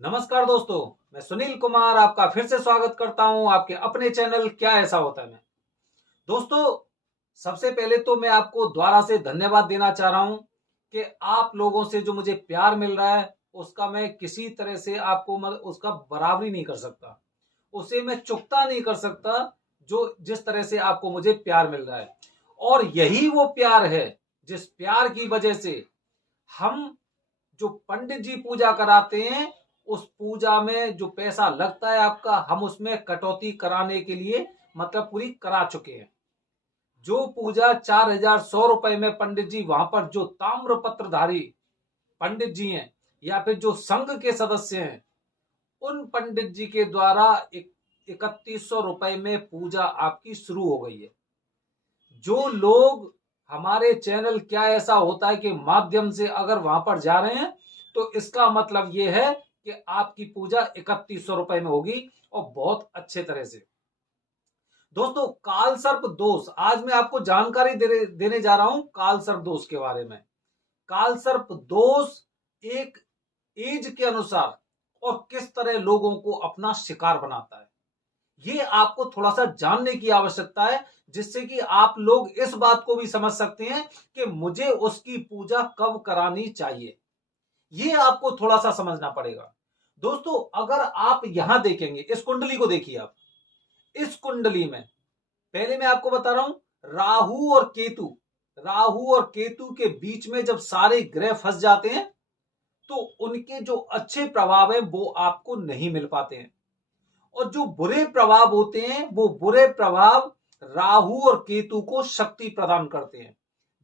नमस्कार दोस्तों, मैं सुनील कुमार आपका फिर से स्वागत करता हूं आपके अपने चैनल क्या ऐसा होता है में। दोस्तों, सबसे पहले तो मैं आपको दोबारा से धन्यवाद देना चाह रहा हूं कि आप लोगों से जो मुझे प्यार मिल रहा है उसका मैं किसी तरह से आपको उसका बराबरी नहीं कर सकता, उसे मैं चुकता नहीं कर सकता। जो जिस तरह से आपको मुझे प्यार मिल रहा है, और यही वो प्यार है जिस प्यार की वजह से हम जो पंडित जी पूजा कराते हैं, उस पूजा में जो पैसा लगता है आपका, हम उसमें कटौती कराने के लिए मतलब पूरी करा चुके हैं। जो पूजा 4100 रुपए में पंडित जी वहां पर जो ताम्र पत्रधारी पंडित जी हैं या फिर जो संघ के सदस्य हैं, उन पंडित जी के द्वारा 3100 रुपए में पूजा आपकी शुरू हो गई है। जो लोग हमारे चैनल क्या ऐसा होता है के माध्यम से अगर वहां पर जा रहे हैं, तो इसका मतलब यह है कि आपकी पूजा 3100 रुपए में होगी, और बहुत अच्छे तरह से। दोस्तों, काल सर्प दोष, आज मैं आपको जानकारी देने जा रहा हूं काल सर्प दोष के बारे में। काल सर्प दोष एक एज के अनुसार और किस तरह लोगों को अपना शिकार बनाता है, ये आपको थोड़ा सा जानने की आवश्यकता है, जिससे कि आप लोग इस बात को भी समझ सकते हैं कि मुझे उसकी पूजा कब करानी चाहिए। ये आपको थोड़ा सा समझना पड़ेगा। दोस्तों, अगर आप यहां देखेंगे, इस कुंडली को देखिए आप। इस कुंडली में पहले मैं आपको बता रहा हूं, राहु और केतु के बीच में जब सारे ग्रह फंस जाते हैं, तो उनके जो अच्छे प्रभाव है वो आपको नहीं मिल पाते हैं, और जो बुरे प्रभाव होते हैं वो बुरे प्रभाव राहु और केतु को शक्ति प्रदान करते हैं,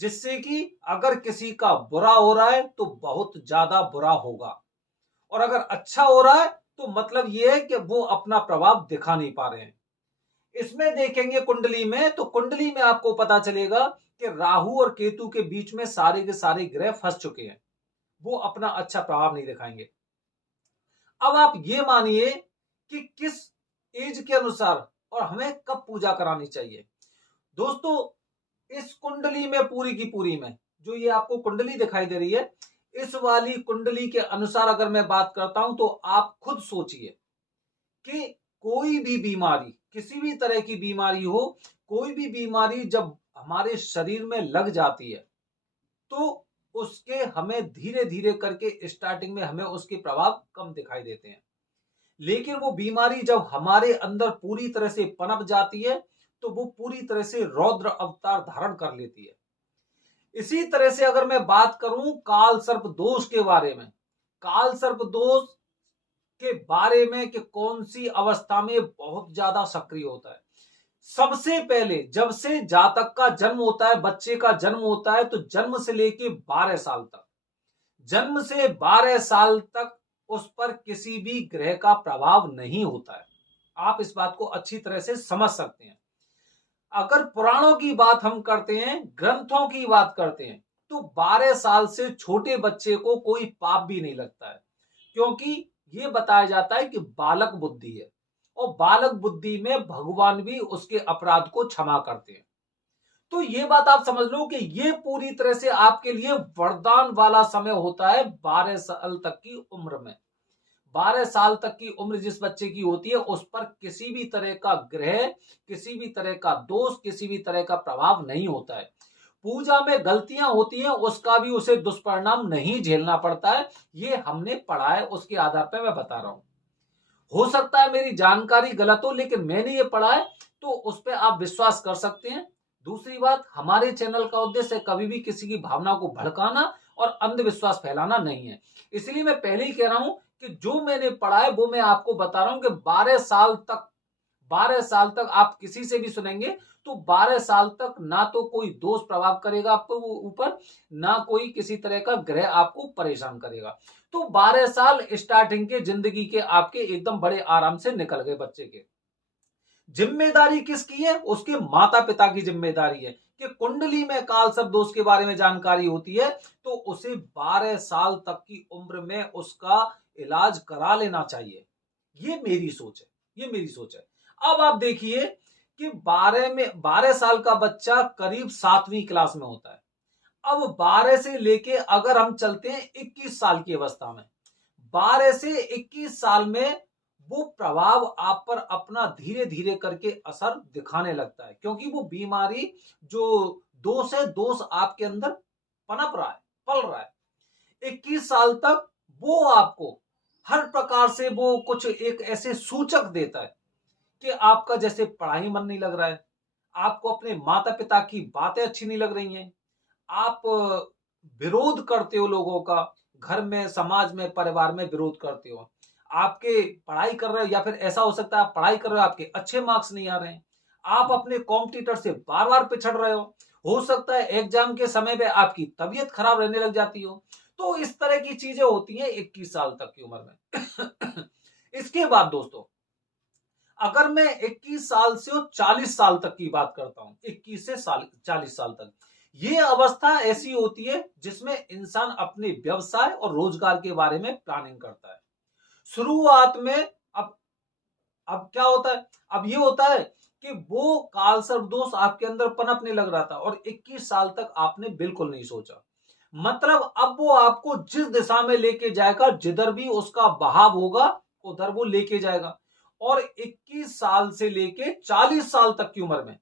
जिससे कि अगर किसी का बुरा हो रहा है तो बहुत ज्यादा बुरा होगा, और अगर अच्छा हो रहा है तो मतलब यह है कि वो अपना प्रभाव दिखा नहीं पा रहे हैं। इसमें देखेंगे कुंडली में, तो कुंडली में आपको पता चलेगा कि राहु और केतु के बीच में सारे के सारे ग्रह फंस चुके हैं, वो अपना अच्छा प्रभाव नहीं दिखाएंगे। अब आप ये मानिए कि किस एज के अनुसार और हमें कब पूजा करानी चाहिए। दोस्तों, इस कुंडली में पूरी की पूरी में जो ये आपको कुंडली दिखाई दे रही है, इस वाली कुंडली के अनुसार अगर मैं बात करता हूं, तो आप खुद सोचिए कि कोई भी बीमारी, किसी भी तरह की बीमारी हो, कोई भी बीमारी जब हमारे शरीर में लग जाती है, तो उसके हमें धीरे धीरे करके स्टार्टिंग में हमें उसके प्रभाव कम दिखाई देते हैं, लेकिन वो बीमारी जब हमारे अंदर पूरी तरह से पनप जाती है, तो वो पूरी तरह से रौद्र अवतार धारण कर लेती है। इसी तरह से अगर मैं बात करूं काल सर्प दोष के बारे में, काल सर्प दोष के बारे में कि कौन सी अवस्था में बहुत ज्यादा सक्रिय होता है। सबसे पहले जब से जातक का जन्म होता है, बच्चे का जन्म होता है, तो जन्म से लेके 12 साल तक, जन्म से 12 साल तक उस पर किसी भी ग्रह का प्रभाव नहीं होता है। आप इस बात को अच्छी तरह से समझ सकते हैं। अगर पुराणों की बात हम करते हैं, ग्रंथों की बात करते हैं, तो 12 साल से छोटे बच्चे को कोई पाप भी नहीं लगता है, क्योंकि ये बताया जाता है कि बालक बुद्धि है, और बालक बुद्धि में भगवान भी उसके अपराध को क्षमा करते हैं। तो ये बात आप समझ लो कि ये पूरी तरह से आपके लिए वरदान वाला समय होता है 12 साल तक की उम्र में। 12 साल तक की उम्र जिस बच्चे की होती है, उस पर किसी भी तरह का ग्रह, किसी भी तरह का दोष, किसी भी तरह का प्रभाव नहीं होता है। पूजा में गलतियां होती हैं, उसका भी उसे दुष्परिणाम नहीं झेलना पड़ता है। ये हमने पढ़ा है, उसके आधार पर मैं बता रहा हूं। हो सकता है मेरी जानकारी गलत हो, लेकिन मैंने ये पढ़ा है, तो उस पर आप विश्वास कर सकते हैं। दूसरी बात, हमारे चैनल का उद्देश्य कभी भी किसी की भावना को भड़काना और अंधविश्वास फैलाना नहीं है। इसलिए मैं पहले ही कह रहा हूं कि जो मैंने पढ़ा है वो मैं आपको बता रहा हूं कि 12 साल तक आप किसी से भी सुनेंगे, तो 12 साल तक ना तो कोई दोष प्रभाव करेगा आपको ऊपर, ना कोई किसी तरह का ग्रह आपको परेशान करेगा। तो 12 साल स्टार्टिंग के जिंदगी के आपके एकदम बड़े आराम से निकल गए बच्चे के। जिम्मेदारी किसकी है? उसके माता पिता की जिम्मेदारी है कि कुंडली में काल सर्प दोष के बारे में जानकारी होती है, तो उसे 12 साल तक की उम्र में उसका इलाज करा लेना चाहिए। ये मेरी सोच है, ये मेरी सोच है। अब आप देखिए कि 12 साल का बच्चा करीब 7वीं क्लास में होता है। अब 12 से लेके अगर हम चलते हैं 21 साल की अवस्था में, 12 से 21 साल में वो प्रभाव आप पर अपना धीरे धीरे करके असर दिखाने लगता है, क्योंकि वो बीमारी जो दोष है, दोष आपके अंदर पनप रहा है, पल रहा है। 21 साल तक वो आपको हर प्रकार से वो कुछ एक ऐसे सूचक देता है कि आपका जैसे पढ़ाई मन नहीं लग रहा है, आपको अपने माता पिता की बातें अच्छी नहीं लग रही हैं, आप विरोध करते हो लोगों का, घर में, समाज में, परिवार में विरोध करते हो, आपके पढ़ाई कर रहे हो, या फिर ऐसा हो सकता है आप पढ़ाई कर रहे हो, आपके अच्छे मार्क्स नहीं आ रहे हैं, आप अपने कॉम्पिटिटर से बार बार पिछड़ रहे हो सकता है एग्जाम के समय पे आपकी तबीयत खराब रहने लग जाती हो। तो इस तरह की चीजें होती हैं 21 साल तक की उम्र में। इसके बाद दोस्तों, अगर मैं 21 साल से 40 साल तक की बात करता हूं, 21 से 40 साल तक, ये अवस्था ऐसी होती है जिसमें इंसान अपने व्यवसाय और रोजगार के बारे में प्लानिंग करता है। शुरुआत में अब क्या होता है, अब ये होता है कि वो काल सर्प दोष आपके अंदर पनपने लग रहा था और 21 साल तक आपने बिल्कुल नहीं सोचा। मतलब अब वो आपको जिस दिशा में लेके जाएगा, जिधर भी उसका बहाव होगा उधर वो लेके जाएगा। और 21 साल से लेके 40 साल तक की उम्र में,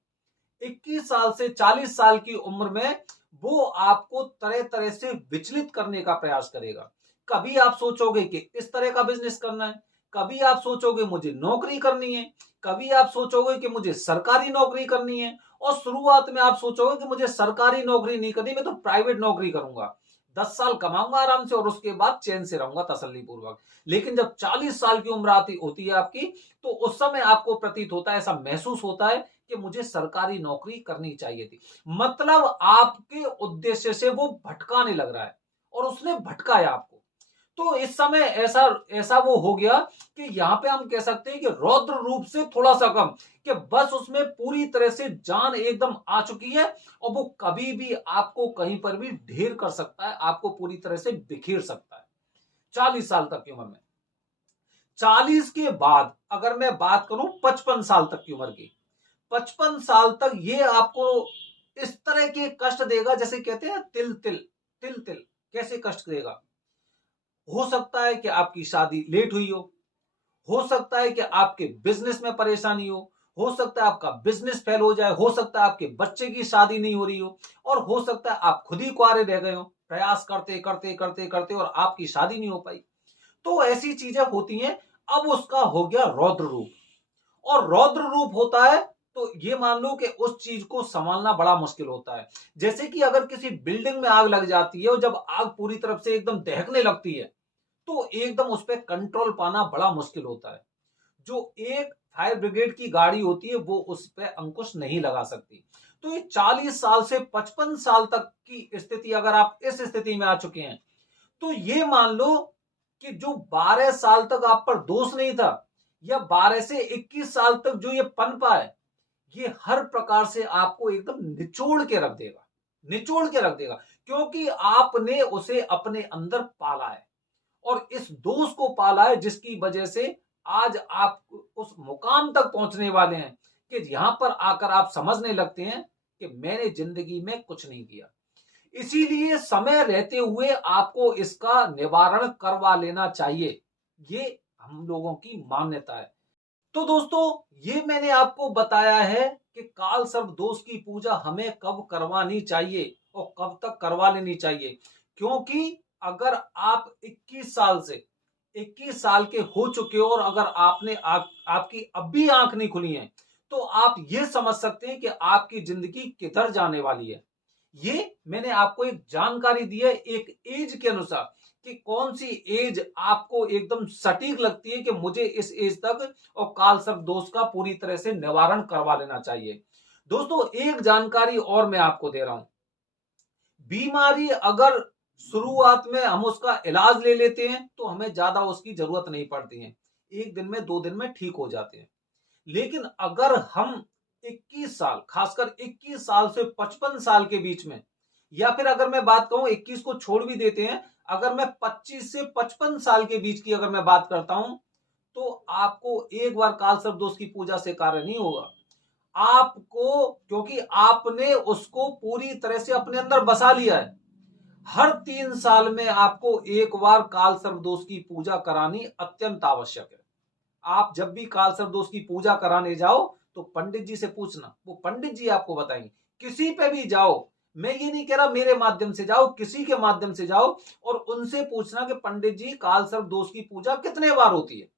21 साल से 40 साल की उम्र में वो आपको तरह तरह से विचलित करने का प्रयास करेगा। कभी आप सोचोगे कि इस तरह का बिजनेस करना है, कभी आप सोचोगे मुझे नौकरी करनी है, कभी आप सोचोगे कि मुझे सरकारी नौकरी करनी है, और शुरुआत में आप सोचोगे कि मुझे सरकारी नौकरी नहीं करनी, मैं तो प्राइवेट नौकरी करूंगा, 10 साल कमाऊंगा आराम से और उसके बाद चैन से रहूंगा तसल्ली पूर्वक। लेकिन जब 40 साल की उम्र आती होती है आपकी, तो उस समय आपको प्रतीत होता है, ऐसा महसूस होता है कि मुझे सरकारी नौकरी करनी चाहिए थी। मतलब आपके उद्देश्य से वो भटकाने लग रहा है और उसने भटकाया आपको। तो इस समय ऐसा ऐसा वो हो गया कि यहां पे हम कह सकते हैं कि रौद्र रूप से थोड़ा सा कम, कि बस उसमें पूरी तरह से जान एकदम आ चुकी है और वो कभी भी आपको कहीं पर भी ढेर कर सकता है, आपको पूरी तरह से बिखेर सकता है 40 साल तक की उम्र में। 40 के बाद अगर मैं बात करूं 55 साल तक की उम्र की, 55 साल तक ये आपको इस तरह के कष्ट देगा, जैसे कहते हैं तिल तिल तिल तिल, कैसे कष्ट देगा। हो सकता है कि आपकी शादी लेट हुई हो सकता है कि आपके बिजनेस में परेशानी हो सकता है आपका बिजनेस फेल हो जाए, हो सकता है आपके बच्चे की शादी नहीं हो रही हो, और हो सकता है आप खुद ही कुंवारे रह गए हो, प्रयास करते करते करते करते और आपकी शादी नहीं हो पाई। तो ऐसी चीजें होती हैं। अब उसका हो गया रौद्र रूप, और रौद्र रूप होता है तो ये मान लो कि उस चीज को संभालना बड़ा मुश्किल होता है। जैसे कि अगर किसी बिल्डिंग में आग लग जाती है और जब आग पूरी तरफ से एकदम दहकने लगती है, तो एकदम उस पर कंट्रोल पाना बड़ा मुश्किल होता है। जो एक फायर ब्रिगेड की गाड़ी होती है वो उस पर अंकुश नहीं लगा सकती। तो ये 40 साल से 55 साल तक की स्थिति, अगर आप इस स्थिति में आ चुके हैं, तो ये मान लो कि जो 12 साल तक आप पर दोष नहीं था, या 12 से 21 साल तक जो ये पनपा है, ये हर प्रकार से आपको एकदम निचोड़ के रख देगा, निचोड़ के रख देगा, क्योंकि आपने उसे अपने अंदर पाला है और इस दोष को पाला है, जिसकी वजह से आज आप उस मुकाम तक पहुंचने वाले हैं कि यहां पर आकर आप समझने लगते हैं कि मैंने जिंदगी में कुछ नहीं किया। इसीलिए समय रहते हुए आपको इसका निवारण करवा लेना चाहिए, ये हम लोगों की मान्यता है। तो दोस्तों, ये मैंने आपको बताया है कि काल सर्प दोष की पूजा हमें कब करवानी चाहिए और कब तक करवा लेनी चाहिए। क्योंकि अगर आप 21 साल से 21 साल के हो चुके हो और अगर आपकी अब भी आंख नहीं खुली है, तो आप ये समझ सकते हैं कि आपकी जिंदगी किधर जाने वाली है। ये मैंने आपको एक जानकारी दी है एक एज के अनुसार, कि कौन सी एज आपको एकदम सटीक लगती है कि मुझे इस एज तक और काल सर्प दोष का पूरी तरह से निवारण करवा लेना चाहिए। दोस्तों, एक जानकारी और मैं आपको दे रहा हूं। बीमारी अगर शुरुआत में हम उसका इलाज ले लेते हैं तो हमें ज्यादा उसकी जरूरत नहीं पड़ती है, एक दिन में 2 दिन में ठीक हो जाते हैं। लेकिन अगर हम 21 साल, खासकर 21 साल से 55 साल के बीच में, या फिर अगर मैं बात कहूं 21 को छोड़ भी देते हैं, अगर मैं 25 से 55 साल के बीच की अगर मैं बात करता हूं, तो आपको एक बार काल सर्प दोष की पूजा से कार्य नहीं होगा। आपको, क्योंकि आपने उसको पूरी तरह से अपने अंदर बसा लिया है, हर 3 साल में आपको एक बार काल सर्प दोष की पूजा करानी अत्यंत आवश्यक है। आप जब भी काल सर्प दोष की पूजा कराने जाओ तो पंडित जी से पूछना, वो पंडित जी आपको बताएंगे। किसी पे भी जाओ, मैं ये नहीं कह रहा मेरे माध्यम से जाओ, किसी के माध्यम से जाओ और उनसे पूछना कि पंडित जी काल सर्प दोष की पूजा कितने बार होती है।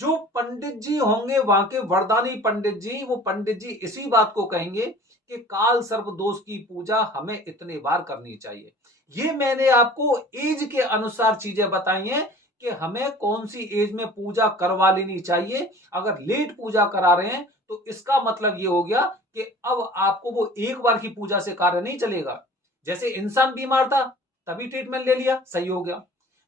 जो पंडित जी होंगे वहां के वरदानी पंडित जी, वो पंडित जी इसी बात को कहेंगे कि काल सर्प दोष की पूजा हमें इतने बार करनी चाहिए। ये मैंने आपको एज के अनुसार चीजें बताई हैं कि हमें कौन सी एज में पूजा करवा लेनी चाहिए। अगर लेट पूजा करा रहे हैं तो इसका मतलब ये हो गया कि अब आपको वो एक बार की पूजा से कार्य नहीं चलेगा। जैसे इंसान बीमार था, तभी ट्रीटमेंट ले लिया, सही हो गया।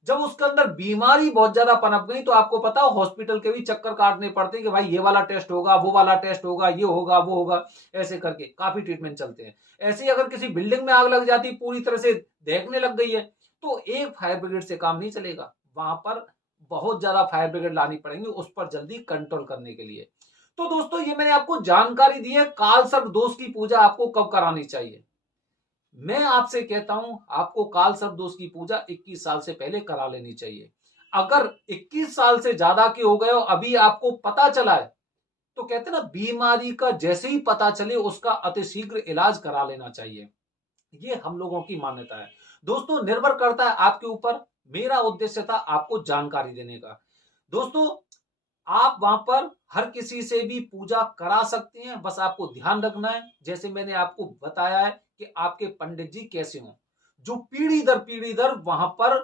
जब उसके अंदर बीमारी बहुत ज्यादा पनप गई तो आपको पता हो हॉस्पिटल के भी चक्कर काटने पड़ते हैं कि भाई ये वाला टेस्ट होगा, वो वाला टेस्ट होगा, ये होगा, वो होगा, ऐसे करके काफी ट्रीटमेंट चलते हैं। ऐसे ही अगर किसी बिल्डिंग में आग लग जाती, पूरी तरह से देखने लग गई है, तो एक फायर ब्रिगेड से काम नहीं चलेगा। वहां पर बहुत ज्यादा फायर ब्रिगेड लानी पड़ेंगी उस पर जल्दी कंट्रोल करने के लिए। तो दोस्तों, ये मैंने आपको जानकारी दी है काल सर्प दोष की पूजा आपको कब करानी चाहिए। मैं आपसे कहता हूं आपको काल सर्प दोष की पूजा 21 साल से पहले करा लेनी चाहिए। अगर 21 साल से ज्यादा के हो गए हो, अभी आपको पता चला है, तो कहते हैं ना, बीमारी का जैसे ही पता चले उसका अतिशीघ्र इलाज करा लेना चाहिए। ये हम लोगों की मान्यता है। दोस्तों, निर्भर करता है आपके ऊपर। मेरा उद्देश्य था आपको जानकारी देने का। दोस्तों, आप वहां पर हर किसी से भी पूजा करा सकते हैं, बस आपको ध्यान रखना है जैसे मैंने आपको बताया है कि आपके पंडित जी कैसे हों, जो पीढ़ी दर वहां पर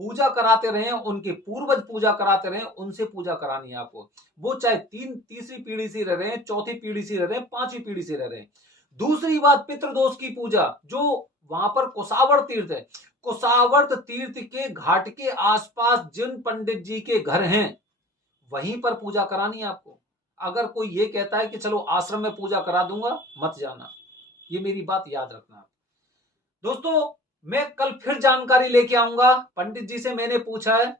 पूजा कराते रहे, उनके पूर्वज पूजा कराते रहे, उनसे पूजा करानी है आपको। वो चाहे तीसरी पीढ़ी से रह रहे हैं, चौथी पीढ़ी से रह रहे हैं, पांचवी पीढ़ी से रह रहे हैं। दूसरी बात, पितृदोष की पूजा, जो वहां पर कुसावर्त तीर्थ है, कुसावर्त तीर्थ के घाट के आसपास जिन पंडित जी के घर हैं वहीं पर पूजा करानी है आपको। अगर कोई ये कहता है कि चलो आश्रम में पूजा करा दूंगा, मत जाना। ये मेरी बात याद रखना। दोस्तों, मैं कल फिर जानकारी लेके आऊंगा। पंडित जी से मैंने पूछा है,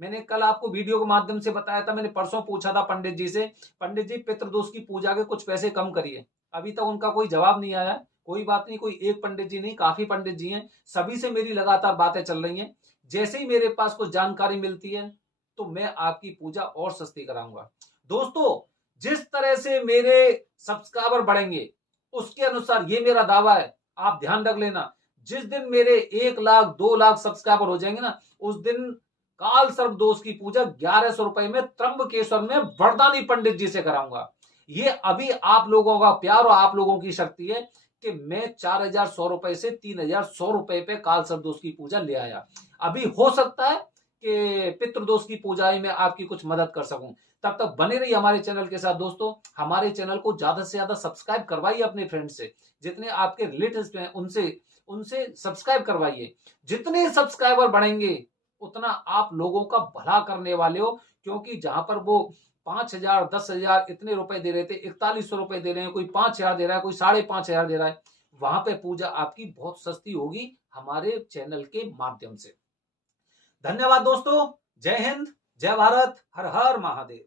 मैंने कल आपको वीडियो के माध्यम से बताया था, मैंने परसों पूछा था पंडित जी से, पंडित जी पितृदोष की पूजा के कुछ पैसे कम करिए। अभी तक उनका कोई जवाब नहीं आया। कोई बात नहीं, कोई एक पंडित जी नहीं, काफी पंडित जी हैं, सभी से मेरी लगातार बातें चल रही हैं। जैसे ही मेरे पास कुछ जानकारी मिलती है तो मैं आपकी पूजा और सस्ती कराऊंगा। दोस्तों, जिस तरह से मेरे सब्सक्राइबर बढ़ेंगे उसके अनुसार ये मेरा दावा है, आप ध्यान रख लेना। जिस दिन मेरे 1 लाख 2 लाख सब्सक्राइबर हो जाएंगे ना, उस दिन काल सर्प दोष की पूजा 1100 रुपए में त्र्यंबकेश्वर में वरदानी पंडित जी से कराऊंगा। ये अभी आप लोगों का प्यार और आप लोगों की शक्ति है कि मैं 4100 रुपए से 3100 रुपए पे काल सर्प दोष की पूजा ले आया। अभी हो सकता है कि पितृदोष की पूजा में आपकी कुछ मदद कर सकूं। तब तक बने रहिए हमारे चैनल के साथ। दोस्तों, हमारे चैनल को ज्यादा से ज्यादा सब्सक्राइब करवाइए अपने फ्रेंड से, जितने आपके रिलेटिव्स हैं उनसे उनसे सब्सक्राइब करवाइए। जितने सब्सक्राइबर बढ़ेंगे उतना आप लोगों का भला करने वाले हो, क्योंकि जहां पर वो 5,000 10,000 इतने रुपए दे रहे थे, 4100 रुपए दे रहे हैं, कोई 5,000 दे रहा है, कोई 5,500 दे रहा है, वहां पे पूजा आपकी बहुत सस्ती होगी हमारे चैनल के माध्यम से। धन्यवाद दोस्तों। जय हिंद, जय भारत, हर हर महादेव।